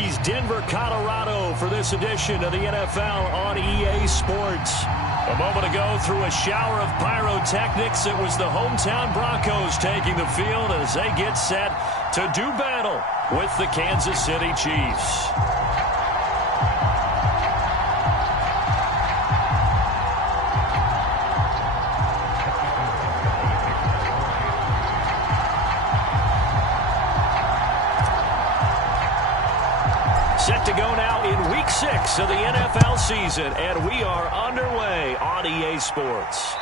Rockies, Denver, Colorado for this edition of the NFL on EA Sports. A moment ago, through a shower of pyrotechnics, it was the hometown Broncos taking the field as they get set to do battle with the Kansas City Chiefs. Set to go now in Week 6 of the NFL season, and we are underway on EA Sports.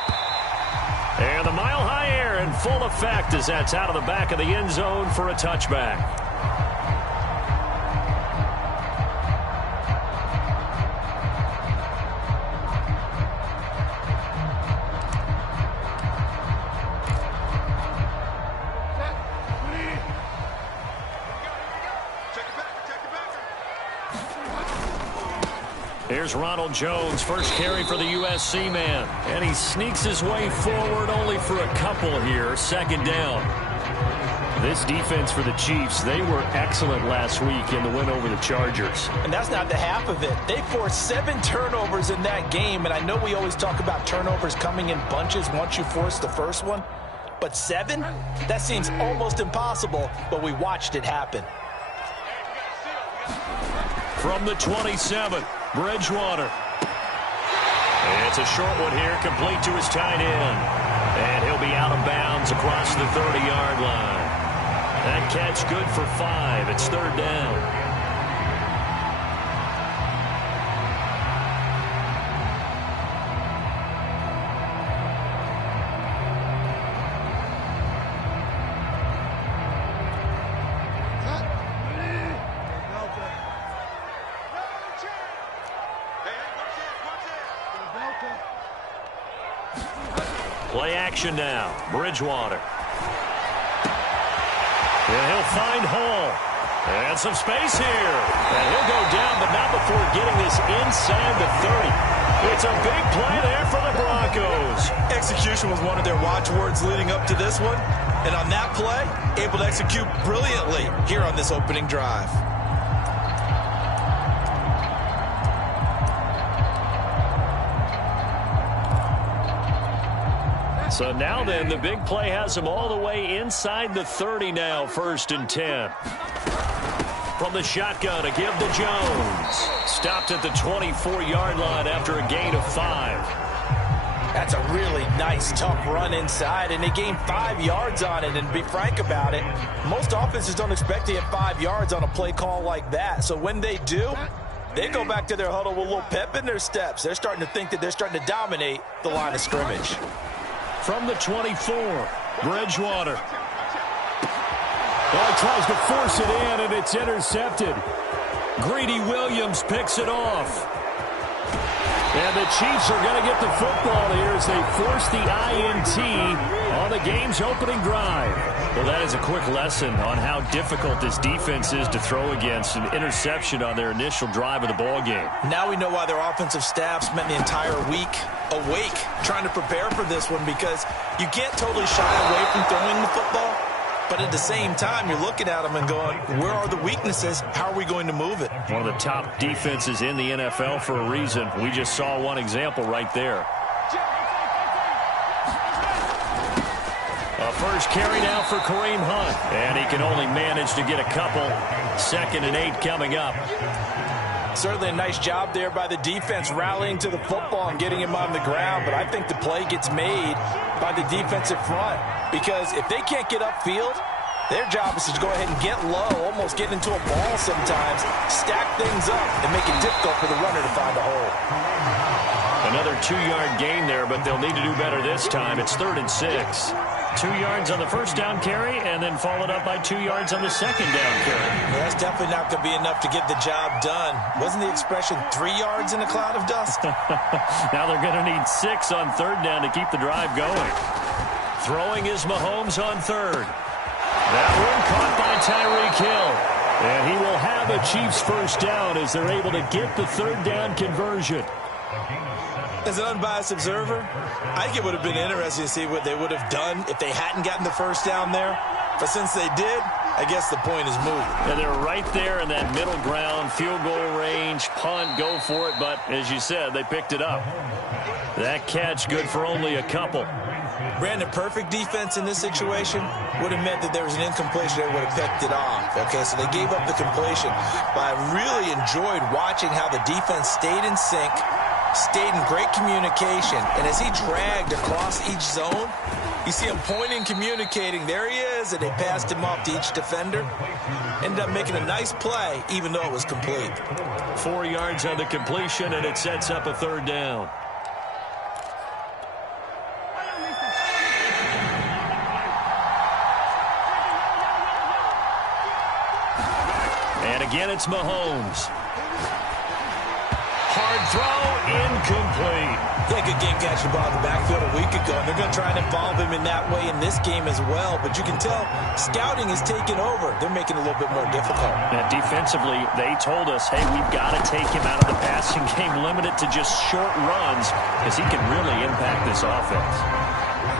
And the Mile High Air in full effect as that's out of the back of the end zone for a touchback. Here's Ronald Jones, first carry for the USC man. And he sneaks his way forward only for a couple here. Second down. This defense for the Chiefs, they were excellent last week in the win over the Chargers. And that's not the half of it. They forced 7 turnovers in that game. And I know we always talk about turnovers coming in bunches once you force the first one. But 7? That seems almost impossible, but we watched it happen. From the 27, Bridgewater. It's a short one here, complete to his tight end. And he'll be out of bounds across the 30-yard line. That catch good for 5. It's third down. Play action now. Bridgewater. And he'll find Hall. And some space here. And he'll go down, but not before getting this inside the 30. It's a big play there for the Broncos. Execution was one of their watchwords leading up to this one. And on that play, able to execute brilliantly here on this opening drive. So now then, the big play has him all the way inside the 30 now, 1st and 10. From the shotgun, a give to Jones. Stopped at the 24-yard line after a gain of 5. That's a really nice, tough run inside, and they gained 5 yards on it. And be frank about it, most offenses don't expect to get 5 yards on a play call like that. So when they do, they go back to their huddle with a little pep in their steps. They're starting to think that they're starting to dominate the line of scrimmage. From the 24, Bridgewater. Well, he tries to force it in, and it's intercepted. Greedy Williams picks it off. And the Chiefs are going to get the football here as they force the INT on the game's opening drive. Well, that is a quick lesson on how difficult this defense is to throw against. An interception on their initial drive of the ball game. Now we know why their offensive staff spent the entire week awake trying to prepare for this one, because you can't totally shy away from throwing the football. But at the same time, you're looking at them and going, where are the weaknesses? How are we going to move it? One of the top defenses in the NFL for a reason. We just saw one example right there. A first carry now for Kareem Hunt. And he can only manage to get a couple. 2nd and 8 coming up. Certainly a nice job there by the defense rallying to the football and getting him on the ground. But I think the play gets made by the defensive front. Because if they can't get upfield, their job is to go ahead and get low, almost get into a ball sometimes, stack things up, and make it difficult for the runner to find a hole. Another 2-yard gain there, but they'll need to do better this time. It's 3rd and 6. 2 yards on the first down carry, and then followed up by 2 yards on the second down carry. Well, that's definitely not going to be enough to get the job done. Wasn't the expression 3 yards in a cloud of dust? Now they're going to need 6 on 3rd down to keep the drive going. Throwing is Mahomes on 3rd. That one caught by Tyreek Hill. And he will have a Chiefs first down as they're able to get the 3rd down conversion. As an unbiased observer, I think it would have been interesting to see what they would have done if they hadn't gotten the first down there. But since they did, I guess the point is moot. And they're right there in that middle ground, field goal range, punt, go for it. But as you said, they picked it up. That catch good for only a couple. Brandon, perfect defense in this situation would have meant that there was an incompletion. They would have picked it off. Okay, so they gave up the completion. But I really enjoyed watching how the defense stayed in sync, stayed in great communication. And as he dragged across each zone, you see him pointing, communicating. There he is, and they passed him off to each defender. Ended up making a nice play, even though it was complete. 4 yards on the completion, and it sets up a third down. And again, it's Mahomes. Hard throw, incomplete. Yeah, good game catching the ball in the backfield a week ago, and they're going to try and involve him in that way in this game as well. But you can tell scouting is taking over. They're making it a little bit more difficult. Now, defensively, they told us, hey, we've got to take him out of the passing game, limit it to just short runs, because he can really impact this offense.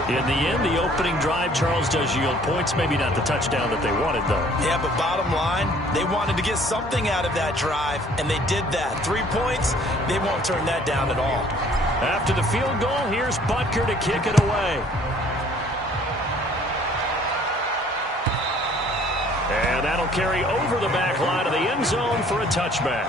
In the end, the opening drive, Charles, does yield points. Maybe not the touchdown that they wanted, though. Yeah, but bottom line, they wanted to get something out of that drive, and they did that. 3 points, they won't turn that down at all. After the field goal, here's Butker to kick it away. And that'll carry over the back line of the end zone for a touchback.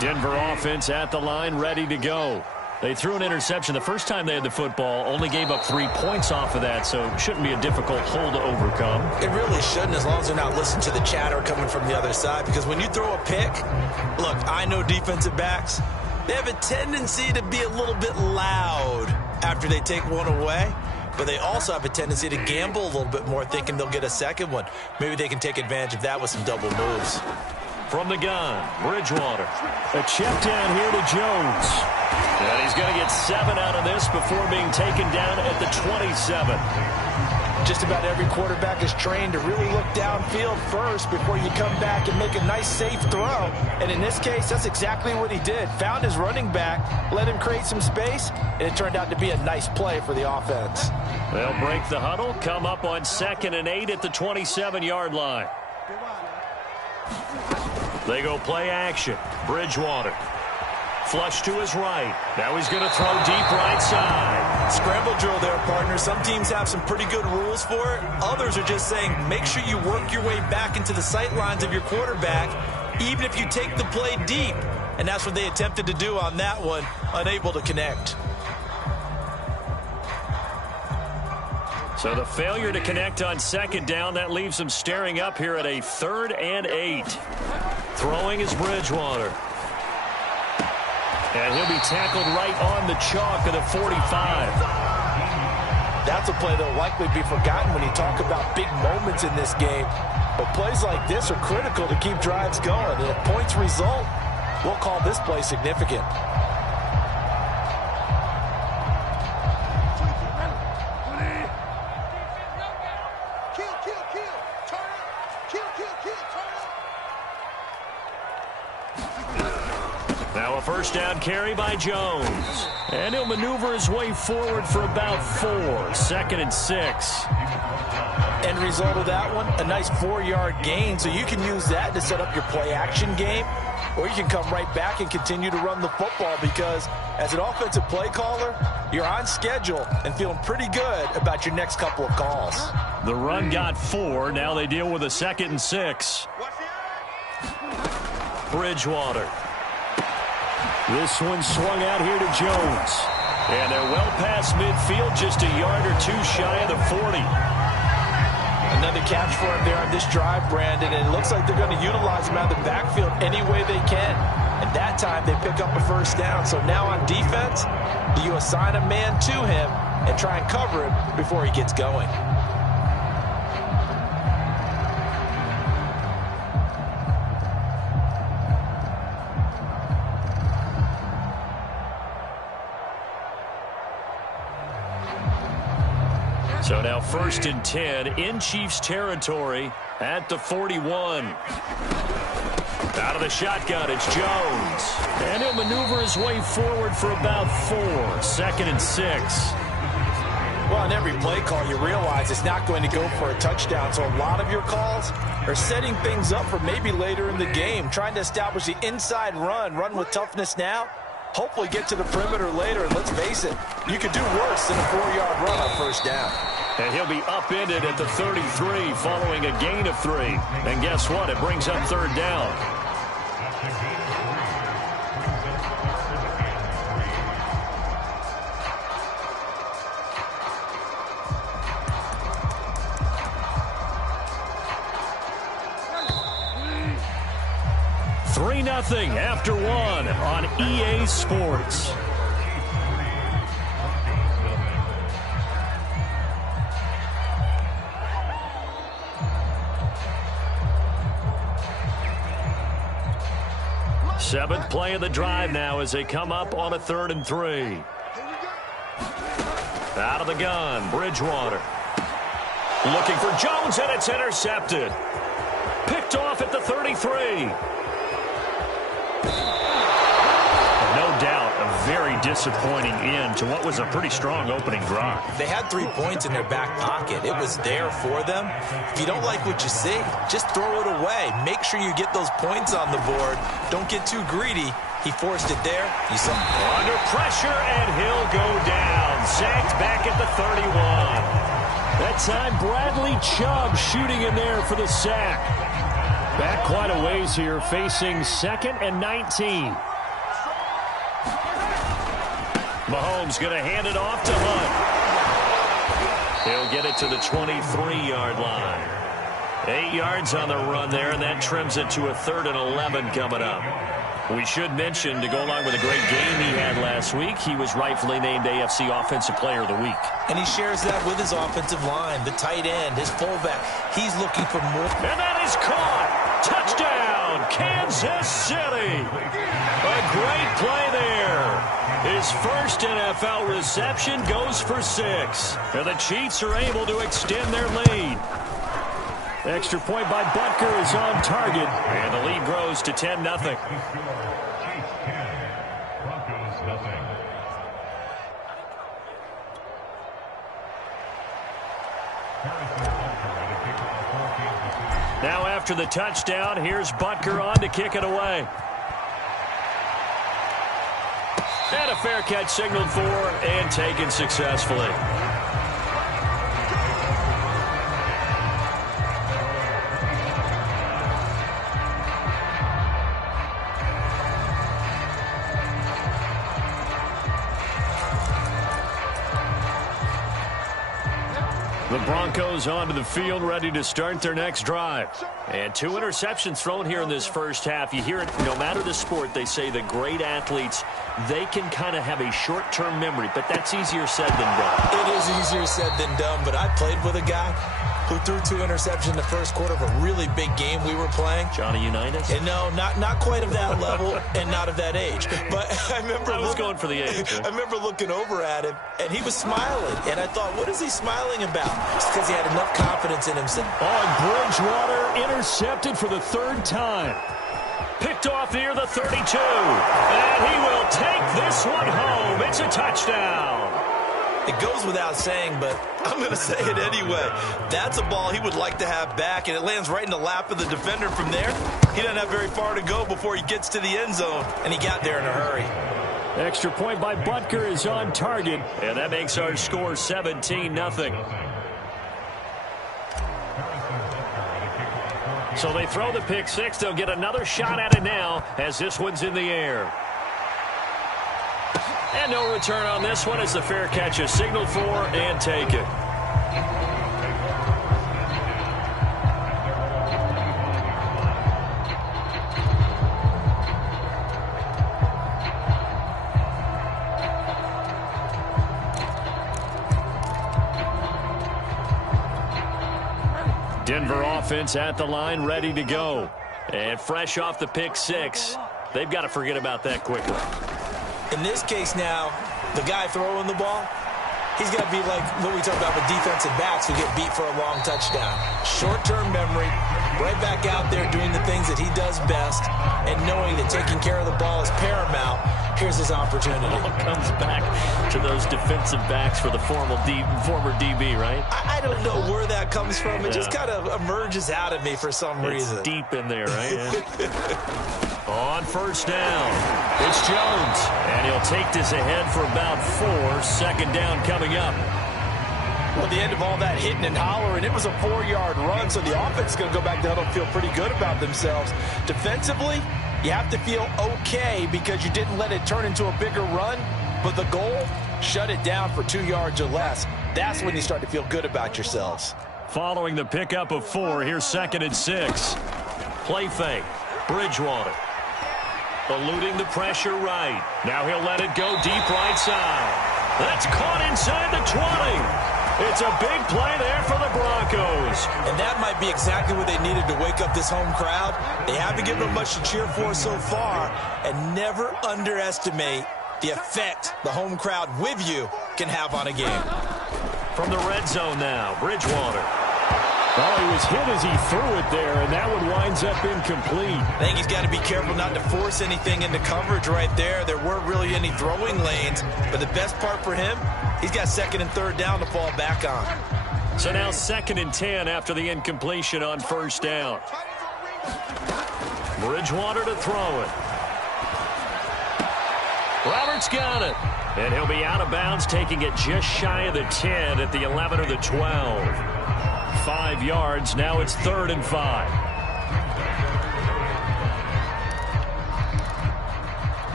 Denver offense at the line, ready to go. They threw an interception the first time they had the football, only gave up 3 points off of that, so it shouldn't be a difficult hole to overcome. It really shouldn't, as long as they're not listening to the chatter coming from the other side, because when you throw a pick, look, I know defensive backs, they have a tendency to be a little bit loud after they take one away, but they also have a tendency to gamble a little bit more, thinking they'll get a second one. Maybe they can take advantage of that with some double moves. From the gun, Bridgewater. A check down here to Jones. And he's going to get 7 out of this before being taken down at the 27. Just about every quarterback is trained to really look downfield first before you come back and make a nice, safe throw. And in this case, that's exactly what he did. Found his running back, let him create some space, and it turned out to be a nice play for the offense. They'll break the huddle, come up on 2nd and 8 at the 27-yard line. They go play action. Bridgewater. Flush to his right. Now he's going to throw deep right side. Scramble drill there, partner. Some teams have some pretty good rules for it. Others are just saying make sure you work your way back into the sight lines of your quarterback, even if you take the play deep. And that's what they attempted to do on that one, unable to connect. So the failure to connect on 2nd down, that leaves them staring up here at a 3rd and 8. Throwing is Bridgewater. And he'll be tackled right on the chalk of the 45. That's a play that will likely be forgotten when you talk about big moments in this game. But plays like this are critical to keep drives going. And if points result, we'll call this play significant. Now a first down carry by Jones. And he'll maneuver his way forward for about 4. 2nd and 6. End result of that one, a nice 4-yard gain. So you can use that to set up your play action game. Or you can come right back and continue to run the football, because as an offensive play caller, you're on schedule and feeling pretty good about your next couple of calls. The run got 4. Now they deal with a 2nd and 6. Bridgewater. This one swung out here to Jones. And they're well past midfield, just a yard or 2 shy of the 40. Another catch for him there on this drive, Brandon, and it looks like they're going to utilize him out of the backfield any way they can. And that time they pick up a first down. So now on defense, do you assign a man to him and try and cover him before he gets going? So now 1st and 10 in Chiefs territory at the 41. Out of the shotgun, it's Jones. And he'll maneuver his way forward for about 4. 2nd and 6. Well, on every play call, you realize it's not going to go for a touchdown. So a lot of your calls are setting things up for maybe later in the game, trying to establish the inside run with toughness now, hopefully get to the perimeter later. And let's face it, you could do worse than a 4-yard run on 1st down. And he'll be upended at the 33 following a gain of 3. And guess what? It brings up 3rd down. Nothing after 1 on EA Sports. Seventh play of the drive now as they come up on a 3rd and 3. Out of the gun, Bridgewater. Looking for Jones, and it's intercepted. Picked off at the 33. No doubt a very disappointing end to what was a pretty strong opening drive. They had 3 points in their back pocket. It was there for them. If you don't like what you see, just throw it away. Make sure you get those points on the board. Don't get too greedy. He forced it there. You saw under pressure, and he'll go down. Sacked back at the 31. That time, Bradley Chubb shooting in there for the sack. Back quite a ways here, facing 2nd and 19. Mahomes going to hand it off to Hunt. He'll get it to the 23-yard line. 8 yards on the run there, and that trims it to a 3rd and 11 coming up. We should mention, to go along with a great game he had last week, he was rightfully named AFC Offensive Player of the Week. And he shares that with his offensive line, the tight end, his fullback. He's looking for more. And that is caught. Touchdown, Kansas City. A great play there. His first NFL reception goes for 6. And the Chiefs are able to extend their lead. Extra point by Butker is on target. And the lead grows to 10-0. Now after the touchdown, here's Butker on to kick it away. And a fair catch signaled for and taken successfully. The Broncos onto the field, ready to start their next drive. And 2 interceptions thrown here in this first half. You hear it, no matter the sport, they say that great athletes, they can kind of have a short-term memory, but that's easier said than done. It is easier said than done, but I played with a guy who threw 2 interceptions in the first quarter of a really big game we were playing. Johnny Unitas? And no, not quite of that level and not of that age. But I was going for the age. I remember looking over at him, and he was smiling. And I thought, what is he smiling about? It's because he had enough confidence in himself. Bridgewater intercepted for the 3rd time. Picked off near the 32. And he will take this one home. It's a touchdown. It goes without saying, but I'm going to say it anyway. That's a ball he would like to have back, and it lands right in the lap of the defender from there. He doesn't have very far to go before he gets to the end zone, and he got there in a hurry. Extra point by Butker is on target, and that makes our score 17-0. So they throw the pick 6. They'll get another shot at it now as this one's in the air. And no return on this one as the fair catch is signaled for and taken. Denver offense at the line, ready to go. And fresh off the pick 6, they've got to forget about that quickly. In this case now, the guy throwing the ball, He's got to be like what we talk about with defensive backs who get beat for a long touchdown. Short-term memory, right back out there doing the things that he does best, and knowing that taking care of the ball is paramount. Here's his opportunity. It all comes back to those defensive backs for the former DB, right? I don't know where that comes from. It just kind of emerges out of me for some reason. It's deep in there, right? Yeah. On first down, it's Jones. And he'll take this ahead for about 4. Second down coming up. Well, at the end of all that hitting and hollering, it was a 4-yard run, so the offense is going to go back to huddle and feel pretty good about themselves. Defensively, you have to feel okay because you didn't let it turn into a bigger run, but the goal, shut it down for 2 yards or less. That's when you start to feel good about yourselves. Following the pickup of 4, here's 2nd and 6. Play fake. Bridgewater. Eluding the pressure right. Now he'll let it go deep right side. That's caught inside the 20. It's a big play there for the Broncos. And that might be exactly what they needed to wake up this home crowd. They haven't given them much to cheer for so far. And never underestimate the effect the home crowd with you can have on a game. From the red zone now, Bridgewater. Well, he was hit as he threw it there, and that one winds up incomplete. I think he's got to be careful not to force anything into coverage right there. There weren't really any throwing lanes, but the best part for him, he's got 2nd and 3rd down to fall back on. So now 2nd and 10 after the incompletion on first down. Bridgewater to throw it. Roberts got it. And he'll be out of bounds, taking it just shy of the 10 at the 11 or the 12. 5 yards. Now it's 3rd and 5.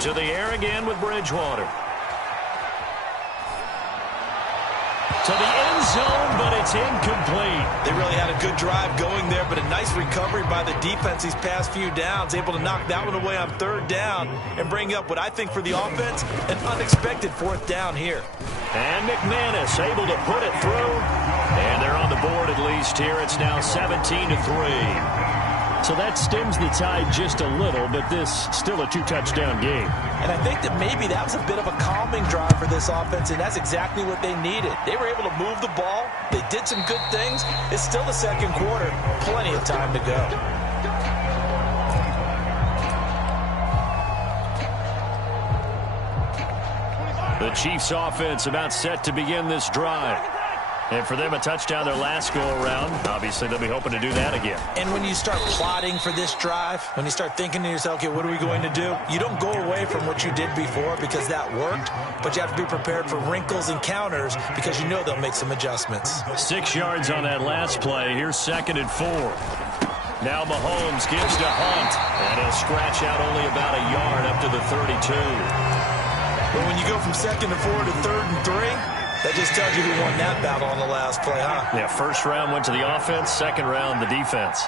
To the air again with Bridgewater. To the end zone, but it's incomplete. They really had a good drive going there, but a nice recovery by the defense these past few downs, able to knock that one away on 3rd down and bring up what I think for the offense, an unexpected 4th down here. And McManus able to put it through. And they're on the board at least here. It's now 17-3. So that stems the tide just a little, but this still a 2-touchdown game. And I think that maybe that was a bit of a calming drive for this offense, and that's exactly what they needed. They were able to move the ball. They did some good things. It's still the 2nd quarter. Plenty of time to go. The Chiefs offense about set to begin this drive. And for them, a touchdown their last go-around. Obviously, they'll be hoping to do that again. And when you start plotting for this drive, when you start thinking to yourself, okay, what are we going to do? You don't go away from what you did before because that worked, but you have to be prepared for wrinkles and counters because you know they'll make some adjustments. 6 yards on that last play. Here's 2nd and 4. Now Mahomes gives to Hunt, and he'll scratch out only about a yard up to the 32. But when you go from 2nd and 4 to 3rd and 3, that just tells you who won that battle on the last play, huh? Yeah, first round went to the offense, second round the defense.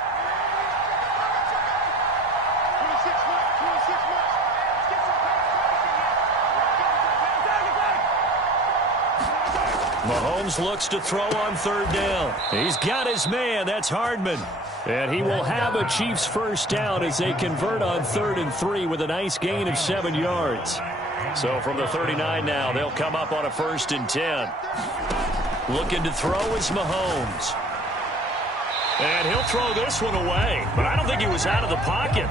Mahomes looks to throw on 3rd down. He's got his man. That's Hardman. And he will have a Chiefs first down as they convert on 3rd and 3 with a nice gain of 7 yards. So from the 39 now, they'll come up on a 1st and 10. Looking to throw is Mahomes. And he'll throw this one away. But I don't think he was out of the pocket.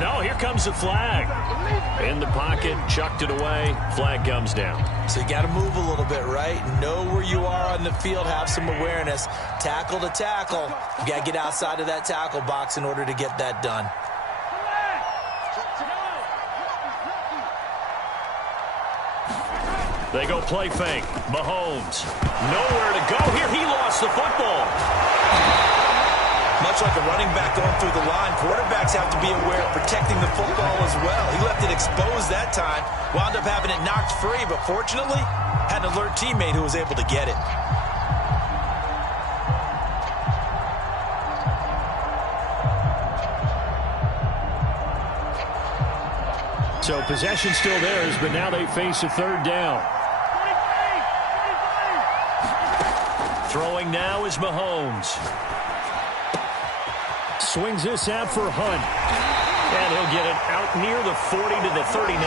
No, here comes the flag. In the pocket, chucked it away. Flag comes down. So you got to move a little bit, right? Know where you are on the field. Have some awareness. Tackle to tackle. You got to get outside of that tackle box in order to get that done. They go play fake. Mahomes. Nowhere to go here. He lost the football. Much like a running back going through the line, quarterbacks have to be aware of protecting the football as well. He left it exposed that time. Wound up having it knocked free, but fortunately, had an alert teammate who was able to get it. So possession still theirs, but now they face a 3rd down. Throwing now is Mahomes. Swings this out for Hunt. And he'll get it out near the 40 to the 39.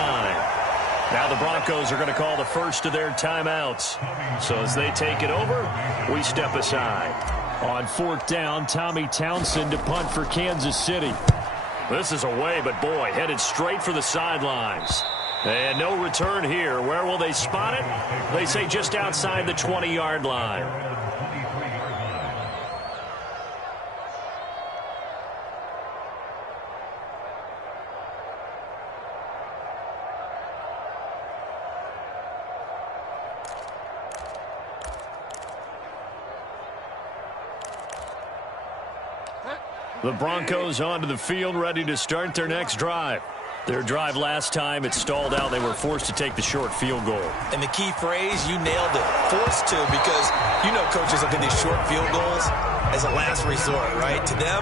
Now the Broncos are going to call the first of their timeouts. So as they take it over, we step aside. On fourth down, Tommy Townsend to punt for Kansas City. This is away, but boy, headed straight for the sidelines. And no return here. Where will they spot it? They say just outside the 20-yard line. The Broncos onto the field, ready to start their next drive. Their drive last time, it stalled out. They were forced to take the short field goal. And the key phrase, you nailed it, forced to, because you know coaches look at these short field goals as a last resort, right? To them,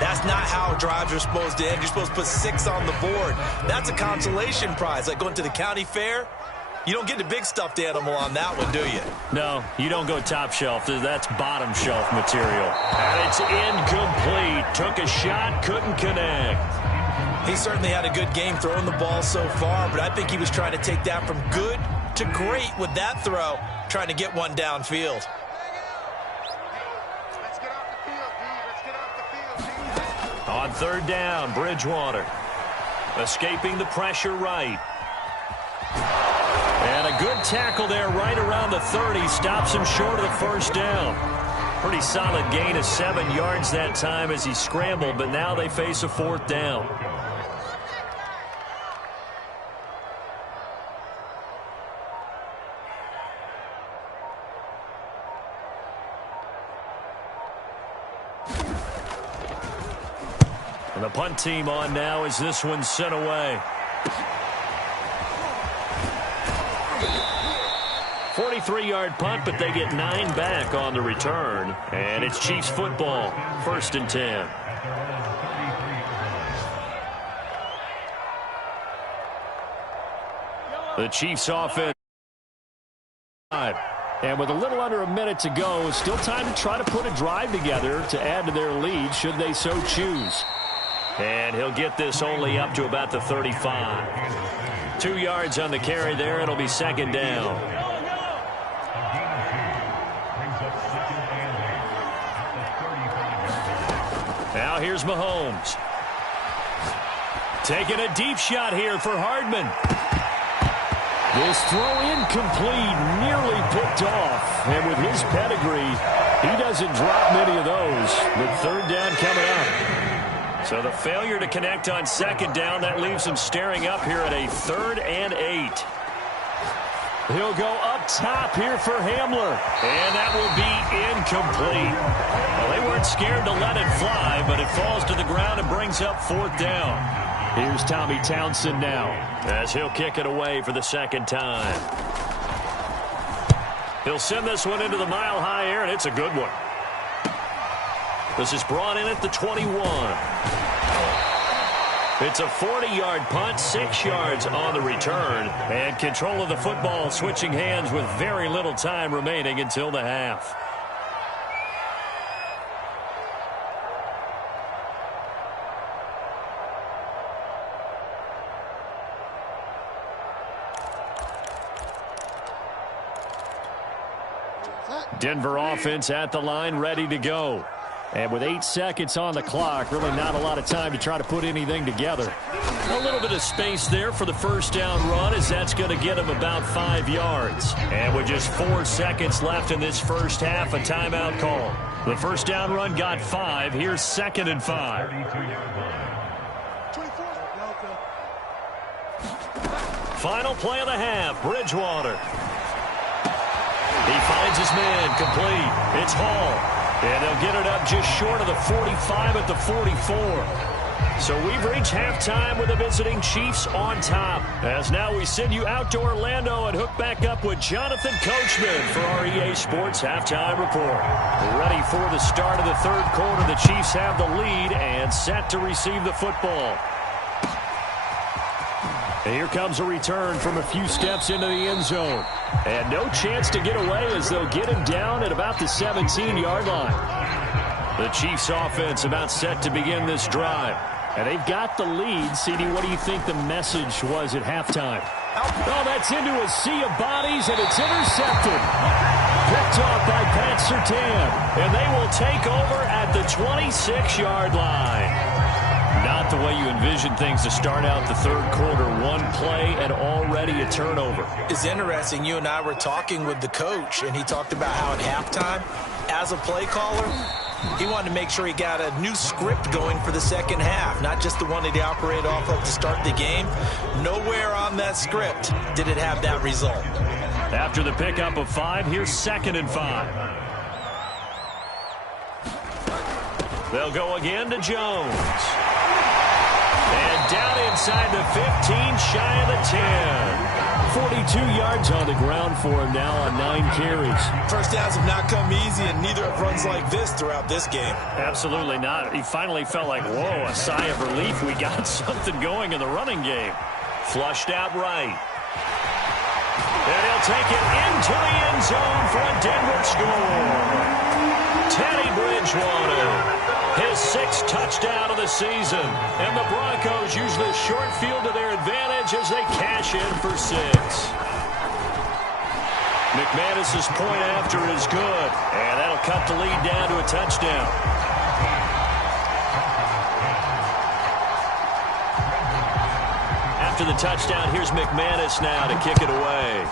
that's not how drives are supposed to end. You're supposed to put 6 on the board. That's a consolation prize, like going to the county fair. You don't get the big stuffed animal on that one, do you? No, you don't go top shelf. That's bottom shelf material. And it's incomplete. Took a shot, couldn't connect. He certainly had a good game throwing the ball so far, but I think he was trying to take that from good to great with that throw, trying to get one downfield. Let's get off the field, D. Let's get off the field, D. On third down, Bridgewater. Escaping the pressure right. And a good tackle there right around the 30. Stops him short of the first down. Pretty solid gain of 7 yards that time as he scrambled, but now they face a fourth down. And the punt team on now as this one's sent away. 43-yard punt, but they get 9 back on the return. And it's Chiefs football, 1st and 10. The Chiefs offense. And with a little under a minute to go, still time to try to put a drive together to add to their lead should they so choose. And he'll get this only up to about the 35. 2 yards on the carry there. It'll be 2nd down. Now here's Mahomes. Taking a deep shot here for Hardman. This throw incomplete, nearly picked off. And with his pedigree, he doesn't drop many of those. But 3rd down coming up. So the failure to connect on 2nd down, that leaves him staring up here at a 3rd and 8. He'll go up top here for Hamler. And that will be incomplete. Well, they weren't scared to let it fly, but it falls to the ground and brings up 4th down. Here's Tommy Townsend now as he'll kick it away for the 2nd time. He'll send this one into the mile-high air, and it's a good one. This is brought in at the 21. It's a 40-yard punt, 6 yards on the return, and control of the football switching hands with very little time remaining until the half. Denver offense at the line, ready to go. And with 8 seconds on the clock, really not a lot of time to try to put anything together. A little bit of space there for the first down run, as that's going to get him about 5 yards. And with just 4 seconds left in this first half, a timeout call. The first down run got 5. Here's 2nd and 5. Final play of the half, Bridgewater. He finds his man, complete. It's Hall. And they'll get it up just short of the 45 at the 44. So we've reached halftime with the visiting Chiefs on top. As now we send you out to Orlando and hook back up with Jonathan Coachman for our EA Sports Halftime Report. Ready for the start of the 3rd quarter. The Chiefs have the lead and set to receive the football. And here comes a return from a few steps into the end zone. And no chance to get away as they'll get him down at about the 17-yard line. The Chiefs offense about set to begin this drive. And they've got the lead. CD, what do you think the message was at halftime? Oh, that's into a sea of bodies, and it's intercepted. Picked off by Pat Surtain. And they will take over at the 26-yard line. Not the way you envision things to start out the third quarter. One play and already a turnover. It's interesting. You and I were talking with the coach, and he talked about how at halftime, as a play caller, he wanted to make sure he got a new script going for the second half, not just the one that he operated off of to start the game. Nowhere on that script did it have that result. After the pickup of 5, here's 2nd and 5. They'll go again to Jones. And down inside the 15, shy of the 10. 42 yards on the ground for him now on 9 carries. First downs have not come easy, and neither have runs like this throughout this game. Absolutely not. He finally felt like, whoa, a sigh of relief. We got something going in the running game. Flushed out right. And he'll take it into the end zone for a Denver score. Teddy Bridgewater, his 6th touchdown of the season. And the Broncos use the short field to their advantage as they cash in for 6. McManus's point after is good. And that'll cut the lead down to a touchdown. After the touchdown, here's McManus now to kick it away.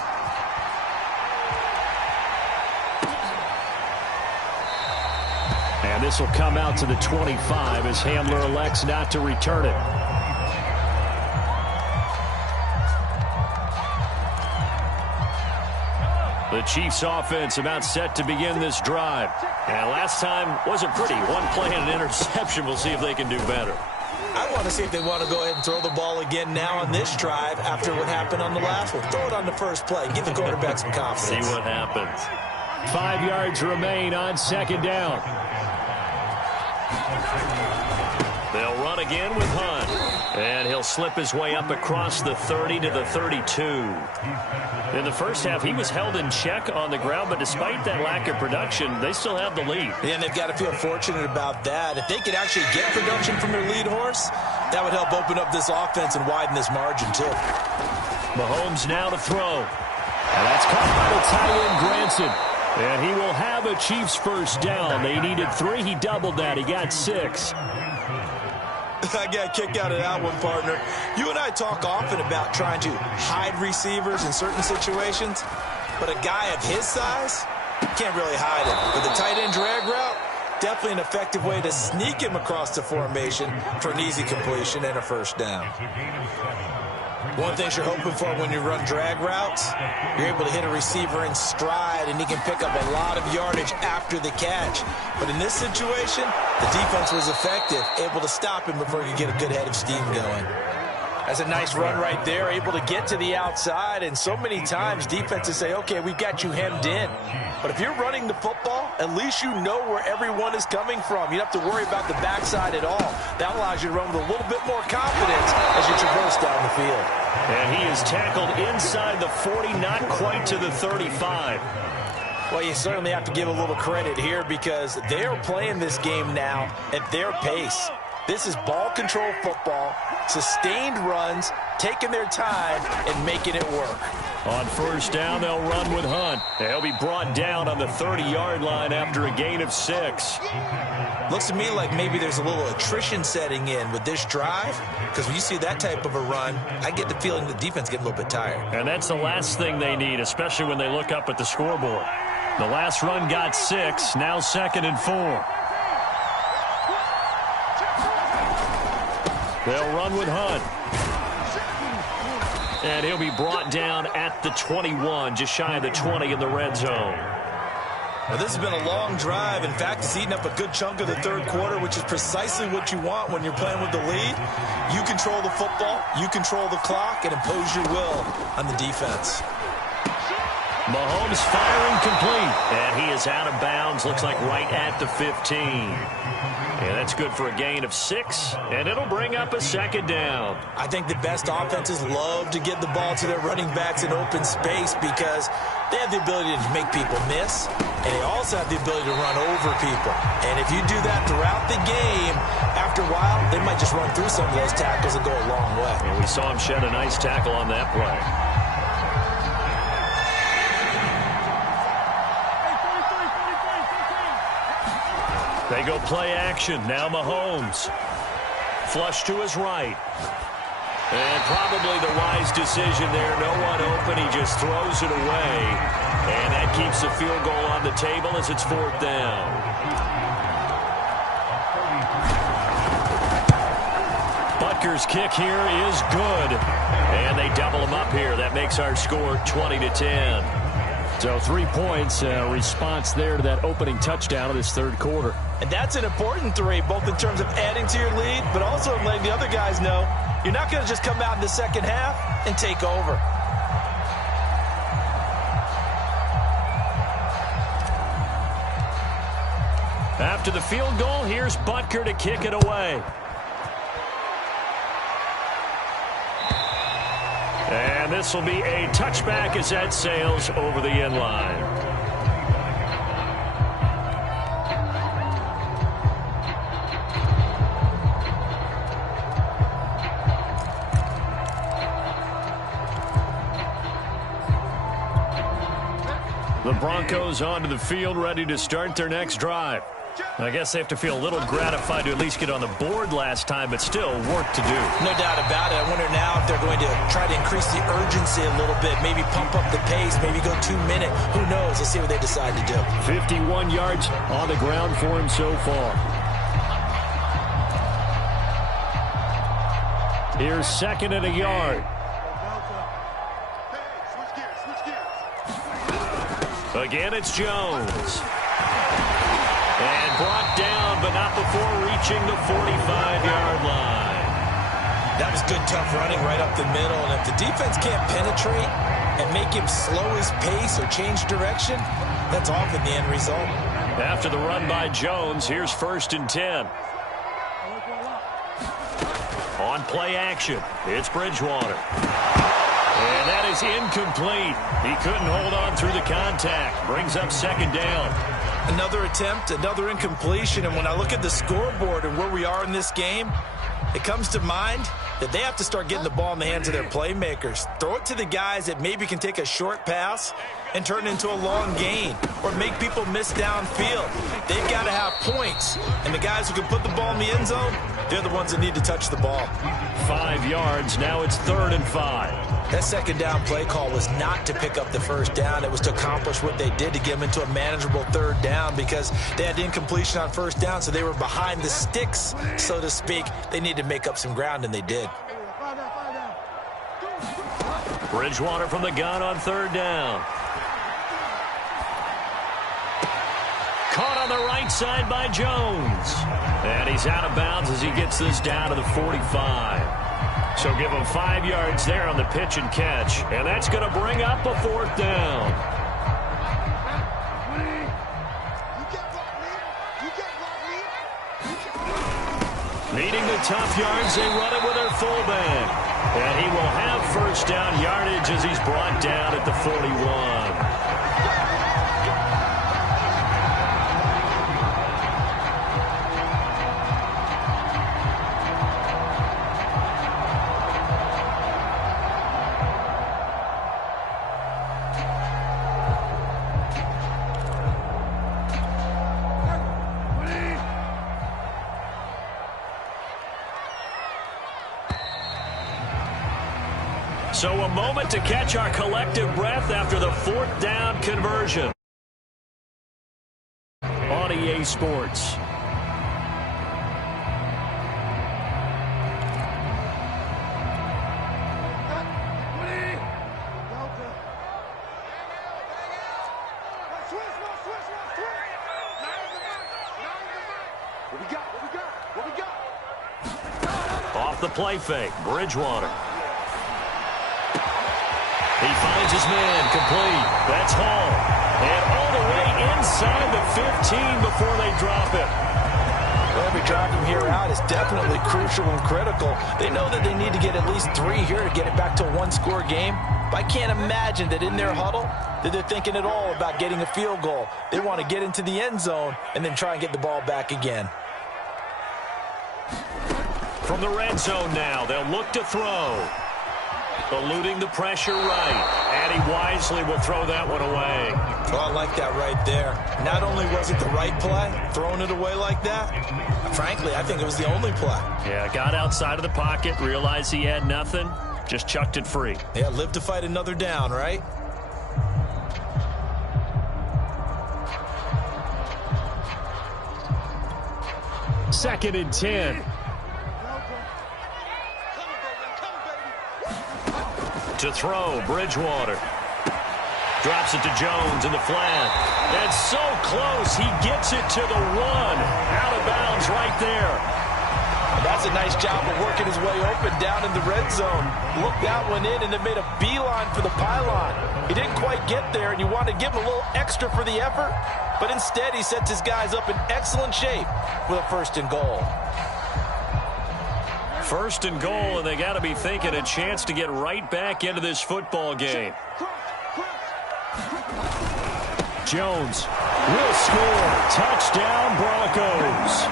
And this will come out to the 25 as Hamler elects not to return it. The Chiefs offense about set to begin this drive. And last time wasn't pretty. One play and an interception. We'll see if they can do better. I want to see if they want to go ahead and throw the ball again now on this drive after what happened on the last one. Throw it on the first play. Give the quarterback some confidence. See what happens. 5 yards remain on 2nd down. They'll run again with Hunt. And he'll slip his way up across the 30 to the 32. In the first half, he was held in check on the ground, but despite that lack of production, they still have the lead. And they've got to feel fortunate about that. If they could actually get production from their lead horse, that would help open up this offense and widen this margin, too. Mahomes now to throw. And that's caught by the tight end, Granson. And he will have a Chiefs first down. They needed 3. He doubled that. He got 6. I got a kick out of that one, partner. You and I talk often about trying to hide receivers in certain situations, but a guy of his size can't really hide him. With a tight end drag route, definitely an effective way to sneak him across the formation for an easy completion and a first down. One thing you're hoping for when you run drag routes, you're able to hit a receiver in stride, and he can pick up a lot of yardage after the catch. But in this situation, the defense was effective, able to stop him before he could get a good head of steam going. That's a nice run right there, able to get to the outside, and so many times defenses say, okay, we've got you hemmed in. But if you're running the football, at least you know where everyone is coming from. You don't have to worry about the backside at all. That allows you to run with a little bit more confidence as you traverse down the field. And he is tackled inside the 40, not quite to the 35. Well, you certainly have to give a little credit here because they are playing this game now at their pace. This is ball control football, sustained runs, taking their time and making it work. On first down, they'll run with Hunt. They'll be brought down on the 30-yard line after a gain of 6. Looks to me like maybe there's a little attrition setting in with this drive, because when you see that type of a run, I get the feeling the defense gets a little bit tired. And that's the last thing they need, especially when they look up at the scoreboard. The last run got 6, now 2nd and 4. They'll run with Hunt. And he'll be brought down at the 21, just shy of the 20 in the red zone. Well, this has been a long drive. In fact, it's eaten up a good chunk of the third quarter, which is precisely what you want when you're playing with the lead. You control the football, you control the clock, and impose your will on the defense. Mahomes firing complete. And he is out of bounds, looks like right at the 15. And that's good for a gain of 6, and it'll bring up a 2nd down. I think the best offenses love to get the ball to their running backs in open space because they have the ability to make people miss, and they also have the ability to run over people. And if you do that throughout the game, after after a while, they might just run through some of those tackles and go a long way. And we saw him shed a nice tackle on that play. They go play action. Now Mahomes. Flush to his right. And probably the wise decision there. No one open. He just throws it away. And that keeps the field goal on the table as it's 4th down. Butker's kick here is good. And they double him up here. That makes our score 20-10. So 3 points, response there to that opening touchdown of this third quarter. And that's an important 3, both in terms of adding to your lead, but also letting the other guys know you're not going to just come out in the second half and take over. After the field goal, here's Butker to kick it away. And this will be a touchback as that sails over the end line. The Broncos onto the field, ready to start their next drive. I guess they have to feel a little gratified to at least get on the board last time, but still work to do. No doubt about it. I wonder now if they're going to try to increase the urgency a little bit, maybe pump up the pace, maybe go 2 minute. Who knows? Let's see what they decide to do. 51 yards on the ground for him so far. Here's 2nd and a yard. Again, it's Jones. And brought down, but not before reaching the 45-yard line. That was good, tough running right up the middle. And if the defense can't penetrate and make him slow his pace or change direction, that's often the end result. After the run by Jones, here's 1st and 10. On play action, it's Bridgewater. And that is incomplete. He couldn't hold on through the contact. Brings up 2nd down. Another attempt, another incompletion. And when I look at the scoreboard and where we are in this game, it comes to mind that they have to start getting the ball in the hands of their playmakers. Throw it to the guys that maybe can take a short pass and turn it into a long gain or make people miss downfield. They've got to have points. And the guys who can put the ball in the end zone, they're the ones that need to touch the ball. 5 yards. Now it's 3rd and 5. That 2nd down play call was not to pick up the 1st down. It was to accomplish what they did to get them into a manageable 3rd down because they had incompletion on 1st down, so they were behind the sticks, so to speak. They needed to make up some ground, and they did. Bridgewater from the gun on 3rd down. Caught on the right side by Jones. And he's out of bounds as he gets this down to the 45. So give him 5 yards there on the pitch and catch. And that's going to bring up a 4th down. Needing the tough yards, they run it with their fullback. And he will have 1st down yardage as he's brought down at the 41. So a moment to catch our collective breath after the 4th down conversion on EA Sports. Off the play fake, Bridgewater. He finds his man, complete. That's Hall. And all the way inside the 15 before they drop it. Well, every drive from here out is definitely crucial and critical. They know that they need to get at least 3 here to get it back to a 1-score game. But I can't imagine that in their huddle that they're thinking at all about getting a field goal. They want to get into the end zone and then try and get the ball back again. From the red zone now, they'll look to throw. Eluding the pressure right. And he wisely will throw that one away. Well, I like that right there. Not only was it the right play, throwing it away like that, frankly, I think it was the only play. Yeah, got outside of the pocket, realized he had nothing, just chucked it free. Yeah, live to fight another down, right? Second and 10. To throw, Bridgewater. Drops it to Jones in the flat. And so close, he gets it to the 1. Out of bounds right there. That's a nice job of working his way open down in the red zone. Looked that one in and it made a beeline for the pylon. He didn't quite get there, and you want to give him a little extra for the effort, but instead he sets his guys up in excellent shape with a first and goal. First and goal, and they got to be thinking a chance to get right back into this football game. Jones will score. Touchdown, Broncos.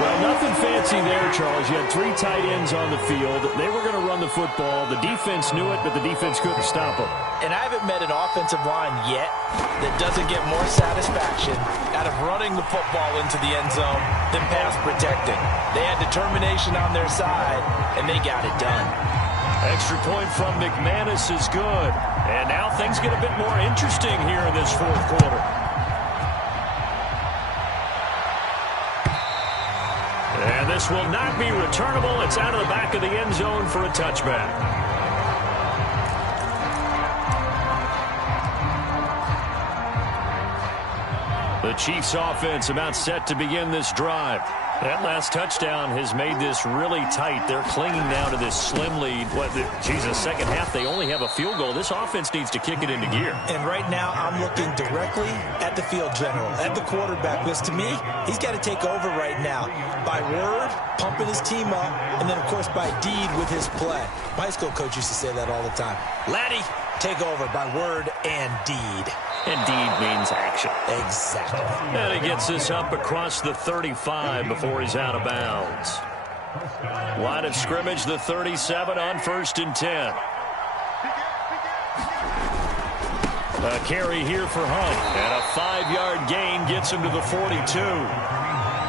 Well, nothing fancy there, Charles. You had 3 tight ends on the field. They were going to run the football. The defense knew it, but the defense couldn't stop them. And I haven't met an offensive line yet that doesn't get more satisfaction out of running the football into the end zone than pass protecting. They had determination on their side, and they got it done. Extra point from McManus is good. And now things get a bit more interesting here in this fourth quarter. And this will not be returnable. It's out of the back of the end zone for a touchback. The Chiefs offense about set to begin this drive. That last touchdown has made this really tight. They're clinging now to this slim lead. Second half, they only have a field goal. This offense needs to kick it into gear. And right now, I'm looking directly at the field general, at the quarterback, because to me, he's got to take over right now. By word, pumping his team up, and then, of course, by deed with his play. My high school coach used to say that all the time. Laddie, take over by word and deed. And deed means action. Exactly. And he gets this up across the 35 before he's out of bounds. Line of scrimmage, the 37 on 1st and 10. A carry here for Hunt. And a 5-yard gain gets him to the 42.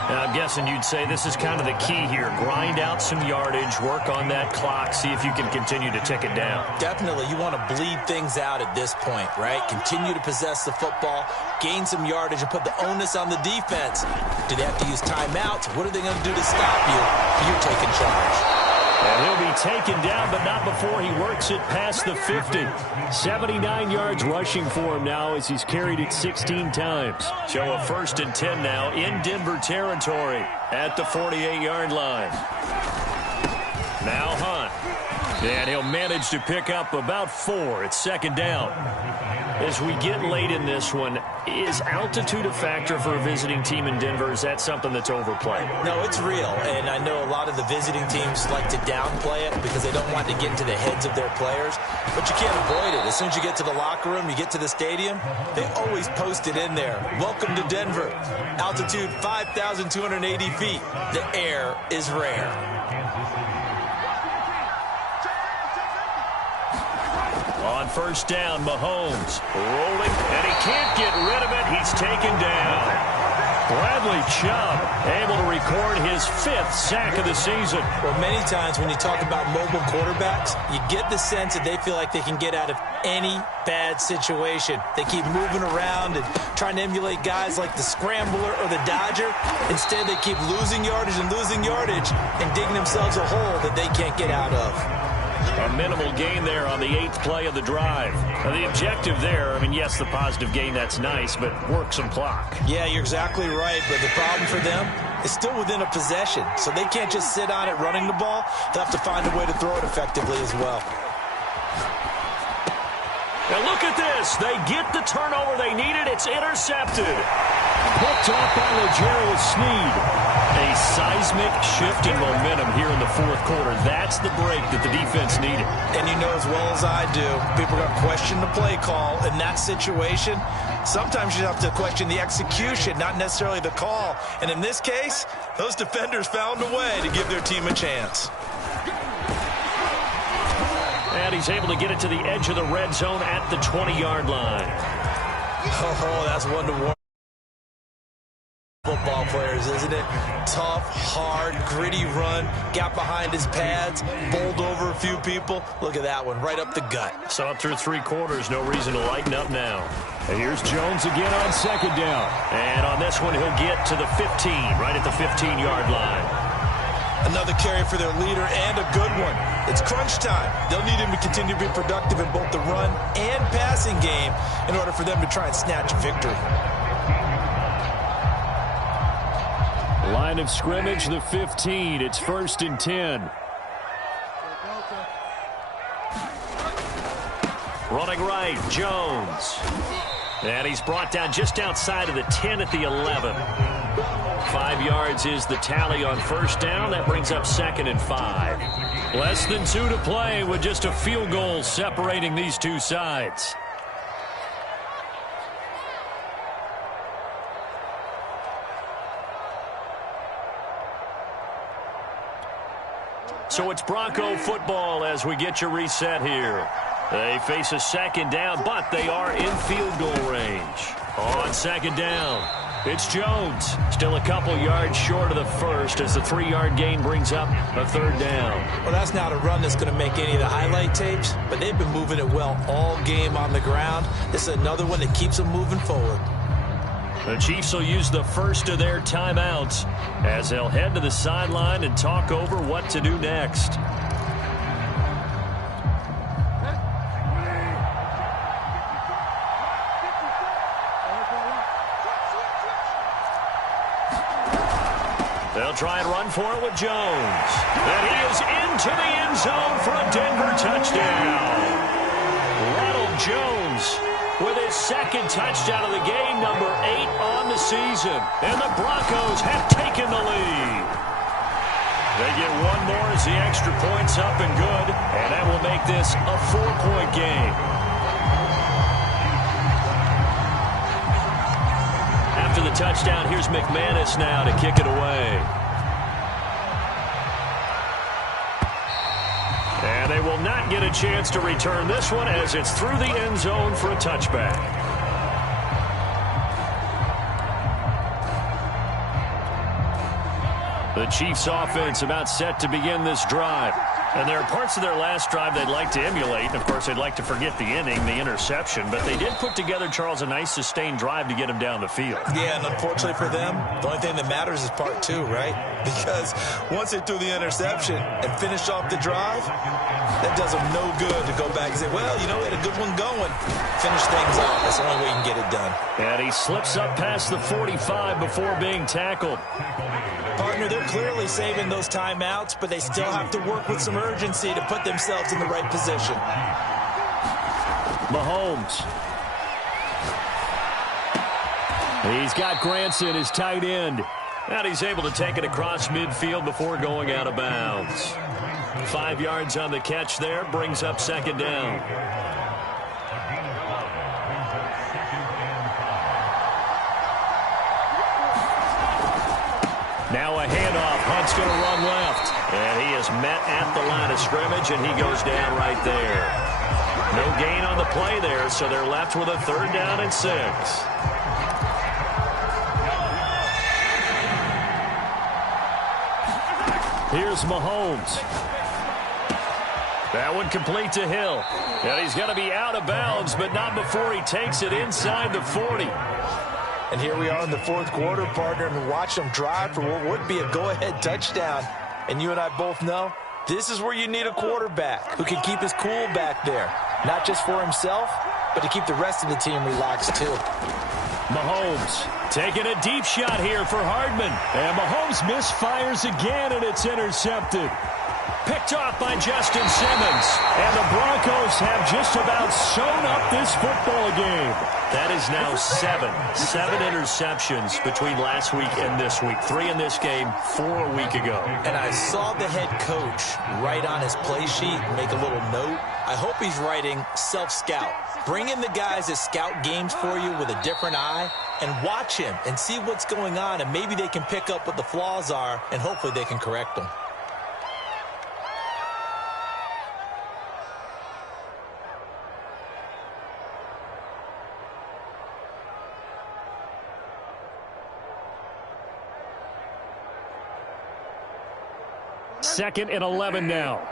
Now, I'm guessing you'd say this is kind of the key here. Grind out some yardage, work on that clock, see if you can continue to tick it down. Definitely. You want to bleed things out at this point, right? Continue to possess the football, gain some yardage, and put the onus on the defense. Do they have to use timeouts? What are they going to do to stop you? You're taking charge. And he'll be taken down, but not before he works it past the 50. 79 yards rushing for him now as he's carried it 16 times. So a 1st and 10 now in Denver territory at the 48-yard line. Now Hunt. And he'll manage to pick up about 4 at 2nd down. As we get late in this one, is altitude a factor for a visiting team in Denver? Is that something that's overplayed? No, it's real, and I know a lot of the visiting teams like to downplay it because they don't want to get into the heads of their players, but you can't avoid it. As soon as you get to the locker room, you get to the stadium, they always post it in there. Welcome to Denver. Altitude 5,280 feet. The air is rare. On 1st down, Mahomes rolling, and he can't get rid of it. He's taken down. Bradley Chubb able to record his 5th sack of the season. Well, many times when you talk about mobile quarterbacks, you get the sense that they feel like they can get out of any bad situation. They keep moving around and trying to emulate guys like the Scrambler or the Dodger. Instead, they keep losing yardage and digging themselves a hole that they can't get out of. A minimal gain there on the 8th play of the drive. Now, the objective there, yes, the positive gain, that's nice, but work some clock. Yeah, you're exactly right, but the problem for them is still within a possession, so they can't just sit on it running the ball. They'll have to find a way to throw it effectively as well. And look at this. They get the turnover they needed. It's intercepted. Picked off by Legero Sneed. A seismic shift in momentum here in the fourth quarter. That's the break that the defense needed. And you know as well as I do, people are going to question the play call in that situation. Sometimes you have to question the execution, not necessarily the call. And in this case, those defenders found a way to give their team a chance. And he's able to get it to the edge of the red zone at the 20-yard line. Oh, that's one to one. Football players, isn't it? Tough, hard, gritty run, got behind his pads, bowled over a few people. Look at that one, right up the gut. Saw it through 3 quarters, no reason to lighten up now. And here's Jones again on second down. And on this one, he'll get to the 15, right at the 15-yard line. Another carry for their leader and a good one. It's crunch time. They'll need him to continue to be productive in both the run and passing game in order for them to try and snatch a victory. Line of scrimmage, the 15. It's 1st and 10. Running right, Jones. And he's brought down just outside of the 10 at the 11. 5 yards is the tally on first down. That brings up 2nd and 5. Less than 2 to play with just a field goal separating these two sides. So it's Bronco football as we get your reset here. They face a 2nd down, but they are in field goal range. On 2nd down, it's Jones. Still a couple yards short of the first as the 3-yard gain brings up a 3rd down. Well, that's not a run that's going to make any of the highlight tapes, but they've been moving it well all game on the ground. This is another one that keeps them moving forward. The Chiefs will use the first of their timeouts as they'll head to the sideline and talk over what to do next. They'll try and run for it with Jones. And he is into the end zone for a Denver touchdown. Ronald Jones with his 2nd touchdown of the game, number 8 on the season. And the Broncos have taken the lead. They get one more as the extra point's up and good. And that will make this a 4-point game. After the touchdown, here's McManus now to kick it away. And they will not get a chance to return this one as it's through the end zone for a touchback. The Chiefs offense about set to begin this drive. And there are parts of their last drive they'd like to emulate. Of course, they'd like to forget the inning, the interception. But they did put together, Charles, a nice sustained drive to get them down the field. Yeah, and unfortunately for them, the only thing that matters is part 2, right? Because once they threw the interception and finished off the drive, that does them no good to go back and say, well, you know, we had a good one going. Finish things off. That's the only way you can get it done. And he slips up past the 45 before being tackled. Partner, they're clearly saving those timeouts, but they still have to work with some urgency to put themselves in the right position. Mahomes. He's got Granson, his tight end. And he's able to take it across midfield before going out of bounds. 5 yards on the catch there, brings up 2nd down. Now a handoff. Hunt's going to run left. And he is met at the line of scrimmage, and he goes down right there. No gain on the play there, so they're left with a 3rd down and 6. Here's Mahomes. That one complete to Hill. And he's going to be out of bounds, but not before he takes it inside the 40. And here we are in the 4th quarter, partner, and watch them drive for what would be a go-ahead touchdown. And you and I both know this is where you need a quarterback who can keep his cool back there. Not just for himself, but to keep the rest of the team relaxed too. Mahomes taking a deep shot here for Hardman. And Mahomes misfires again, and it's intercepted. Picked off by Justin Simmons. And the Broncos have just about sewn up this football game. That is now seven interceptions between last week and this week. 3 in this game, 4 a week ago. And I saw the head coach write on his play sheet, make a little note. I hope he's writing self-scout. Bring in the guys that scout games for you with a different eye and watch him and see what's going on, and maybe they can pick up what the flaws are, and hopefully they can correct them. Second and 11 now.